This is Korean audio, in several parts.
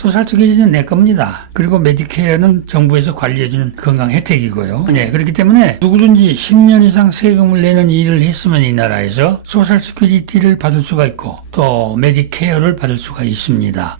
소셜세큐리티는 내 겁니다. 그리고 메디케어는 정부에서 관리해주는 건강 혜택이고요. 네, 그렇기 때문에 누구든지 10년 이상 세금을 내는 일을 했으면 이 나라에서 소셜세큐리티를 받을 수가 있고 또 메디케어를 받을 수가 있습니다.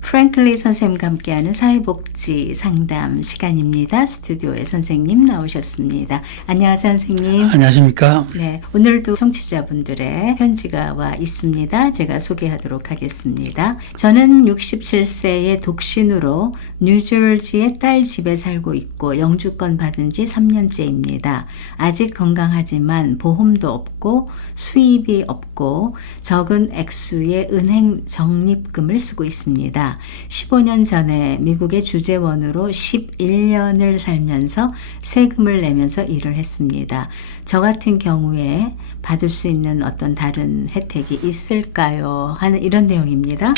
프랭클리 선생님과 함께하는 사회복지 상담 시간입니다. 스튜디오에 선생님 나오셨습니다. 안녕하세요, 선생님. 안녕하십니까? 네, 오늘도 청취자분들의 편지가 와 있습니다. 제가 소개하도록 하겠습니다. 저는 67세의 독신으로 뉴저지의 딸 집에 살고 있고 영주권 받은 지 3년째입니다. 아직 건강하지만 보험도 없고 수입이 없고 적은 액수의 은행 적립금을 쓰고 있습니다. 15년 전에 미국의 주재원으로 11년을 살면서 세금을 내면서 일을 했습니다. 저 같은 경우에 받을 수 있는 어떤 다른 혜택이 있을까요? 하는 이런 내용입니다.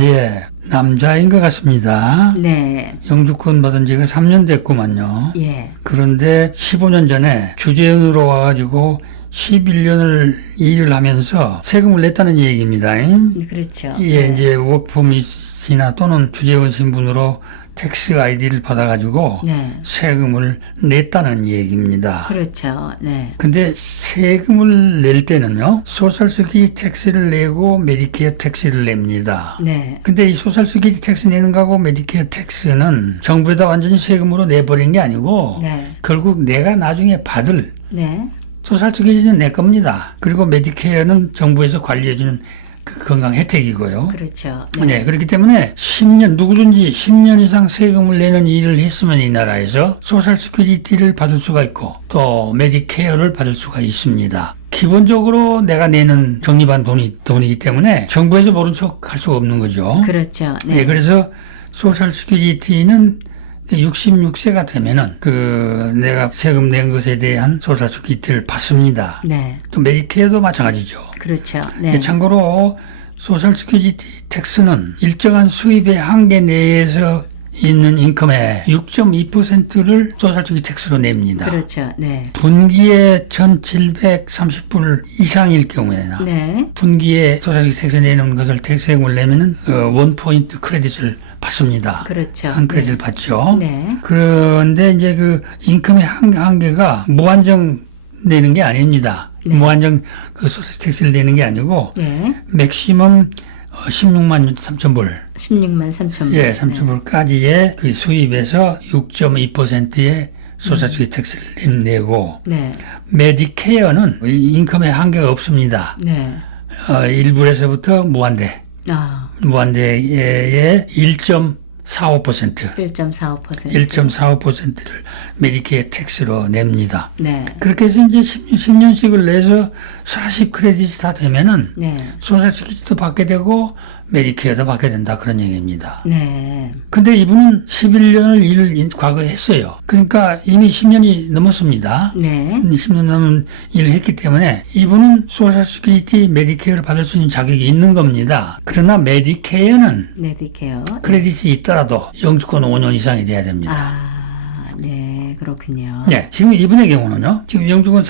예. 남자인 것 같습니다. 네. 영주권 받은 지가 3년 됐구만요. 예. 그런데 15년 전에 주재원으로 와가지고 11년을 일을 하면서 세금을 냈다는 얘기입니다. 그렇죠. 예, 네. 이제 워크퍼밋이나 또는 주재원 신분으로 텍스 아이디를 받아가지고 네. 세금을 냈다는 얘기입니다. 그렇죠. 네. 근데 세금을 낼 때는요, 소셜세큐리티 텍스를 내고 메디케어 텍스를 냅니다. 네. 근데 이 소셜세큐리티 텍스 내는 거하고 메디케어 텍스는 정부에다 완전히 세금으로 내버린 게 아니고 네. 결국 내가 나중에 받을 네. 소셜세큐리티는 내 겁니다. 그리고 메디케어는 정부에서 관리해주는 그 건강 혜택이고요. 그렇죠. 네, 그렇기 때문에 10년, 누구든지 10년 이상 세금을 내는 일을 했으면 이 나라에서 소셜세큐리티를 받을 수가 있고 또 메디케어를 받을 수가 있습니다. 기본적으로 내가 내는 적립한 돈이기 때문에 정부에서 모른 척 할 수가 없는 거죠. 그렇죠. 네. 네, 그래서 소셜세큐리티는 66세가 되면은 내가 세금 낸 것에 대한 소셜세큐리티를 받습니다. 네. 또 메디케어도 마찬가지죠. 그렇죠. 네. 참고로 소셜세큐리티 텍스는 일정한 수입의 한계 내에서 있는 인컴의 6.2%를 소셜세큐리티 텍스로 냅니다. 그렇죠. 네. 분기에 1,730불 이상일 경우에나 네. 분기에 소셜세큐리티 텍스 내는 것을 세금을 내면은 1포인트 크레딧을 받습니다. 그렇죠. 한 크레딧을 받죠. 네. 그런데 이제 그 인컴의 한계가 무한정 내는 게 아닙니다. 네. 무한정 그 소셜 텍스를 내는 게 아니고 네. 맥시멈 16만 3천 불. 16만 3천 불. 예, 3천 불까지의 그 수입에서 6.2%의 소셜세큐리티 텍스를 내고 네. 메디케어는 인컴의 한계가 없습니다. 네. 1불에서부터 무한대. 아. 무한대의 1.45%. 1.45%. 1.45%를 메디케어 텍스로 냅니다. 네. 그렇게 해서 이제 10년씩을 내서 40 크레딧이 다 되면은 네. 소셜세큐리티도 받게 되고 메디케어도 받게 된다 그런 얘기입니다. 네. 근데 이분은 11년을 일을 과거에 했어요. 그러니까 이미 10년이 넘었습니다. 네. 10년 넘은 일을 했기 때문에 이분은 소셜세큐리티 메디케어를 받을 수 있는 자격이 있는 겁니다. 그러나 메디케어는 메디케어. 크레딧이 있더라도 영주권 5년 이상이 돼야 됩니다. 아, 네. 그렇군요. 네, 지금 이분의 경우는요. 지금 영주권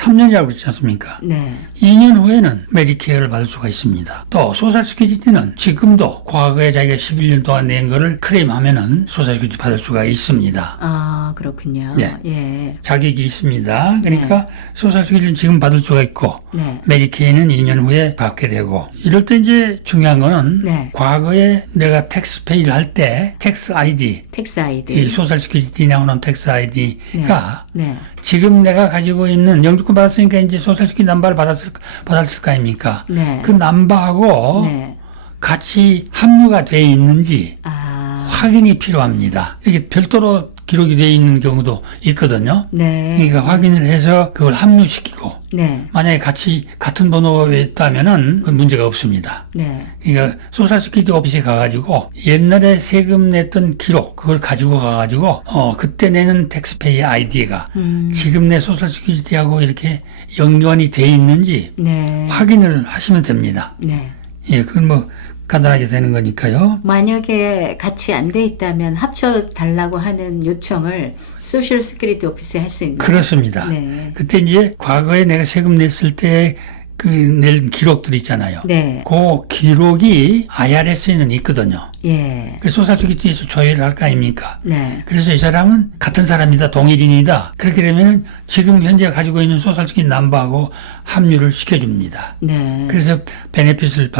3년이라고 그랬지 않습니까? 네. 2년 후에는 메디케어를 받을 수가 있습니다. 또 소셜세큐리티는 지금도 과거에 자기가 11년 동안 낸 거를 클레임하면은 소셜세큐리티 받을 수가 있습니다. 아, 그렇군요. 네. 예. 자격이 있습니다. 그러니까 소셜세큐리티는 지금 받을 수가 있고 네. 메디케어는 2년 후에 받게 되고 이럴 때 이제 중요한 거는 네. 과거에 내가 텍스페이를 할 때 텍스 아이디 텍스 아이디. 이 소셜세큐리티 나오는 텍스 아이디가 네. 지금 내가 가지고 있는 영주권 받았으니까 이제 소셜세큐리티 넘버를 받았을 거 아닙니까? 네. 그 넘버하고 네. 같이 합류가 돼 있는지 아. 확인이 필요합니다. 이게 별도로 기록이 돼 있는 경우도 있거든요. 네. 그러니까 확인을 해서 그걸 합류시키고 네. 만약에 같이 같은 번호에 있다면은 그건 문제가 없습니다. 네. 그러니까 소셜세큐리티 오피스에 가가지고 옛날에 세금 냈던 기록 그걸 가지고 가가지고 그때 내는 텍스페이 아이디가 지금 내 소셜세큐리티하고 이렇게 연관이 돼 있는지 네. 확인을 하시면 됩니다. 네. 예, 그건 뭐 간단하게 되는 거니까요. 만약에 같이 안 돼 있다면 합쳐 달라고 하는 요청을 소셜 시큐리티 오피스에 할 수 있나요? 그렇습니다. 네. 그때 이제 과거에 내가 세금 냈을 때 그 낼 기록들 있잖아요. 네. 그 기록이 IRS에는 있거든요. 예. 그래서 소셜시큐리티에서 조회를 할 거 아닙니까? 네. 그래서 이 사람은 같은 사람이다, 동일인이다. 그렇게 되면 지금 현재 가지고 있는 소셜시큐리티 넘버하고 합류를 시켜줍니다. 네. 그래서 베네핏을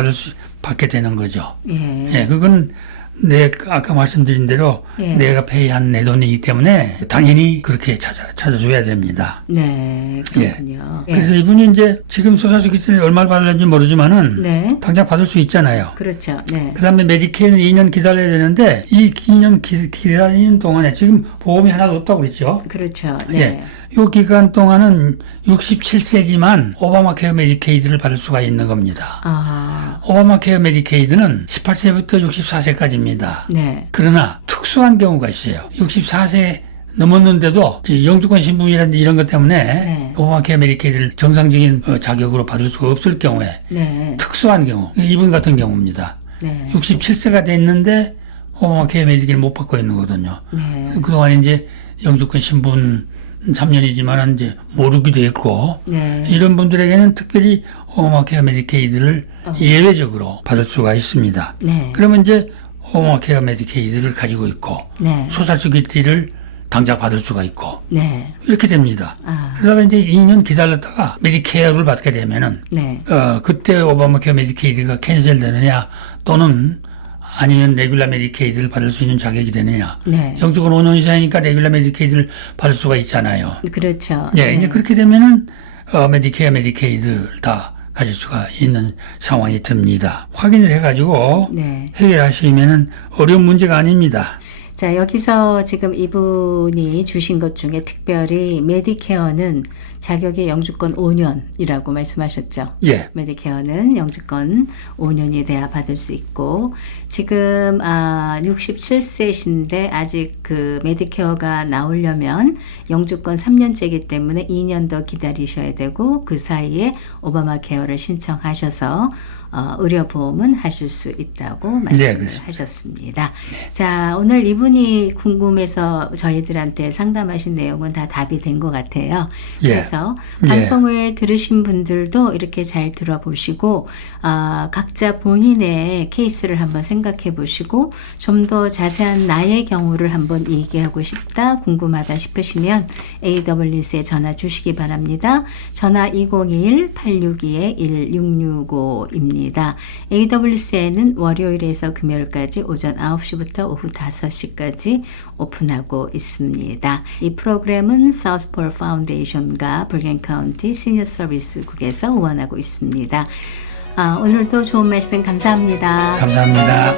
받게 되는 거죠. 예. 예, 그건 아까 말씀드린 대로 예. 내가 페이한 내 돈이기 때문에 당연히 그렇게 찾아줘야 됩니다. 네. 그렇군요. 예. 그래서 이분이 이제 지금 소셜시큐리티를 얼마를 받을지 모르지만은 네. 당장 받을 수 있잖아요. 그렇죠. 네. 그 다음에 메디케이는 2년 기다려야 되는데 이 2년 기다리는 동안에 지금 보험이 하나도 없다고 그랬죠. 그렇죠. 예. 네. 이 기간 동안은 67세지만 오바마 케어 메디케이드를 받을 수가 있는 겁니다. 아. 오바마 케어 메디케이드는 18세부터 64세까지입니다. 네. 그러나 특수한 경우가 있어요. 64세 넘었는데도 영주권 신분이라든지 이런 것 때문에 네. 오바마 케어 메디케이드를 정상적인 자격으로 받을 수가 없을 경우에 네. 특수한 경우, 이분 같은 경우입니다. 네. 67세가 됐는데 오바마 케어 메디케이드를 못 받고 있는 거거든요. 네. 그동안 이제 영주권 신분 3년이지만 이제 모르기도 했고 네. 이런 분들에게는 특별히 오바마 케어 메디케이드를 예외적으로 받을 수가 있습니다. 네. 그러면 이제 오바마 케어 메디케이드를 가지고 있고 네. 소셜시큐리티를 당장 받을 수가 있고 네. 이렇게 됩니다. 아. 그러다가 이제 2년 기다렸다가 메디케어를 받게 되면은 네. 그때 오바마 케어 메디케이드가 캔슬되느냐 또는 아니면 레귤라 메디케이드를 받을 수 있는 자격이 되느냐. 네. 영주권 5년 이상이니까 레귤라 메디케이드를 받을 수가 있잖아요. 그렇죠. 예, 이제 그렇게 되면은 메디케어 메디케이드를 다 가질 수가 있는 상황이 됩니다. 확인을 해가지고 네. 해결하시면은 어려운 문제가 아닙니다. 자, 여기서 지금 이분이 주신 것 중에 특별히 메디케어는 자격이 영주권 5년이라고 말씀하셨죠. 예. 메디케어는 영주권 5년이 돼야 받을 수 있고 지금 67세신데 아직 그 메디케어가 나오려면 영주권 3년째이기 때문에 2년 더 기다리셔야 되고 그 사이에 오바마 케어를 신청하셔서 의료보험은 하실 수 있다고 말씀을 하셨습니다. 자, 오늘 이분이 궁금해서 저희들한테 상담하신 내용은 다 답이 된 것 같아요. 그래서 방송을 들으신 분들도 이렇게 잘 들어보시고 각자 본인의 케이스를 한번 생각해 보시고 좀 더 자세한 나의 경우를 한번 얘기하고 싶다, 궁금하다 싶으시면 AWS에 전화 주시기 바랍니다. 전화 201-862-1665입니다. AWS에는 월요일에서 금요일까지 오전 9시부터 오후 5시까지 오픈하고 있습니다. 이 프로그램은 Southport Foundation과 bergen 카운티 시니어 서비스국에서 후원하고 있습니다. 오늘도 좋은 말씀 감사합니다. 감사합니다.